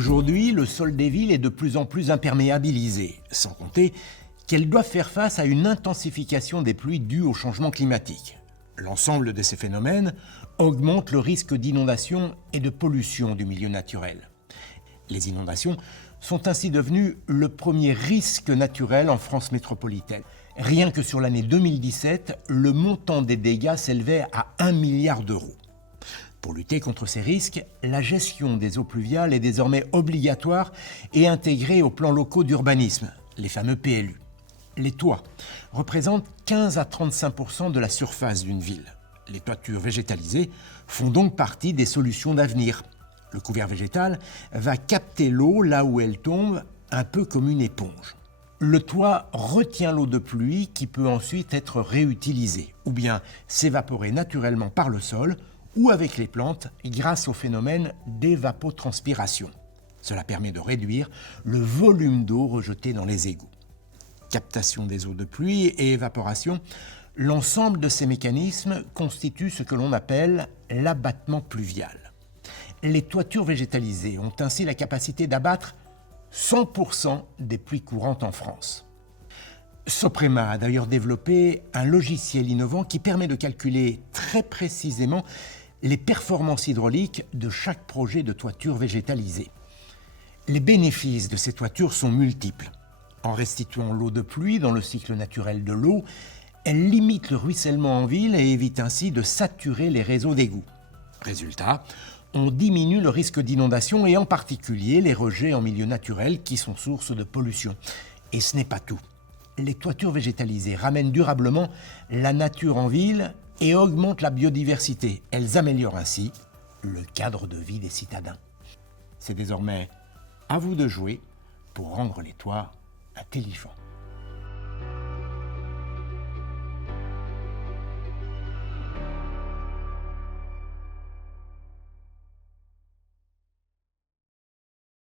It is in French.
Aujourd'hui, le sol des villes est de plus en plus imperméabilisé, sans compter qu'elles doivent faire face à une intensification des pluies dues au changement climatique. L'ensemble de ces phénomènes augmente le risque d'inondation et de pollution du milieu naturel. Les inondations sont ainsi devenues le premier risque naturel en France métropolitaine. Rien que sur l'année 2017, le montant des dégâts s'élevait à 1 milliard d'euros. Pour lutter contre ces risques, la gestion des eaux pluviales est désormais obligatoire et intégrée aux plans locaux d'urbanisme, les fameux PLU. Les toits représentent 15 à 35% de la surface d'une ville. Les toitures végétalisées font donc partie des solutions d'avenir. Le couvert végétal va capter l'eau là où elle tombe, un peu comme une éponge. Le toit retient l'eau de pluie qui peut ensuite être réutilisée ou bien s'évaporer naturellement par le sol ou avec les plantes grâce au phénomène d'évapotranspiration. Cela permet de réduire le volume d'eau rejeté dans les égouts. Captation des eaux de pluie et évaporation, l'ensemble de ces mécanismes constitue ce que l'on appelle l'abattement pluvial. Les toitures végétalisées ont ainsi la capacité d'abattre 100% des pluies courantes en France. Soprema a d'ailleurs développé un logiciel innovant qui permet de calculer très précisément les performances hydrauliques de chaque projet de toiture végétalisée. Les bénéfices de ces toitures sont multiples. En restituant l'eau de pluie dans le cycle naturel de l'eau, elles limitent le ruissellement en ville et évitent ainsi de saturer les réseaux d'égouts. Résultat, on diminue le risque d'inondation et en particulier les rejets en milieu naturel qui sont source de pollution. Et ce n'est pas tout. Les toitures végétalisées ramènent durablement la nature en ville et augmentent la biodiversité. Elles améliorent ainsi le cadre de vie des citadins. C'est désormais à vous de jouer pour rendre les toits intelligents.